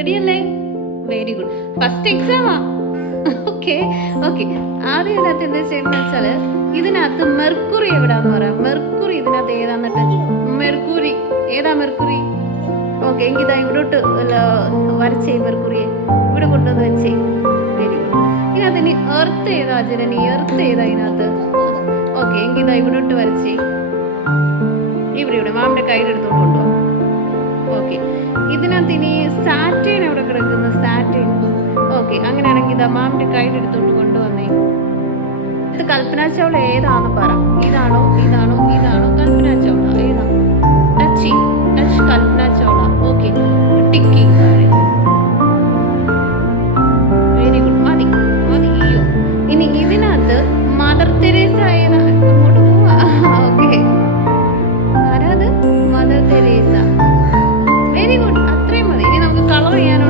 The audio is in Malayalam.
റെഡിയല്ലേ? Very good. ഫസ്റ്റ് എക്സാമാ. Okay okay. ആദ്യം ഇതിനകത്ത് എന്താ ചെയ്യുന്നത് വെച്ചാൽ ഇതിനകത്ത് മെർക്കുറി എവിടാന്ന് പറയാം. മെർക്കുറി ഇതിനകത്ത് ഏതാന്നിട്ട് മെർക്കുറി ഏതാ മെർക്കുറി? ഓക്കെ, എങ്കിൽ ഇതാ ഇവിടോട്ട് വരച്ചേ. മെർക്കുറിയെ ഇവിടെ കൊണ്ടുവന്ന് വെച്ചേ. Very good. ഇതിനകത്ത് ഇനി എർത്ത് ഏതാ ജനനി? എർത്ത് ഏതാ ഇതിനകത്ത്? ഓക്കെ, എങ്കിൽ ഇതാ ഇവിടോട്ട് വരച്ചേ. ഇവിടെ മാമിന്റെ കയ്യിലെടുത്തോണ്ട് കൊണ്ടുപോകാം. ഓക്കെ, ഇതിനകത്ത് ഇനി സാറ്റേൺ എവിടെ കിടക്കുന്നത്? സാറ്റേൺ. ഓക്കെ, അങ്ങനെയാണെങ്കിൽ ഇതാ മാമിന്റെ കയ്യിലെടുത്തോണ്ട് കൊണ്ടുവന്നേ. ഇത് കൽപ്പന ചൗള ഏതാന്ന് പറ. ഇതാണോ ഇതാണോ ഇതാണോ കൽപ്പന ചൗള? ഏതാ? Touch touch Kalpana Chawla. Okay, ടിക്കി. Very good. മതി മതി. അയ്യോ, ഇനി ഇതിനകത്ത് മദർ തെരേസ ഏതാ? അങ്ങോട്ട് പോവാ. ഓക്കെ, ആരാത്? Mother Teresa. Very good. അത്രയും മതി. ഇനി നമുക്ക് കളർ ചെയ്യാനോ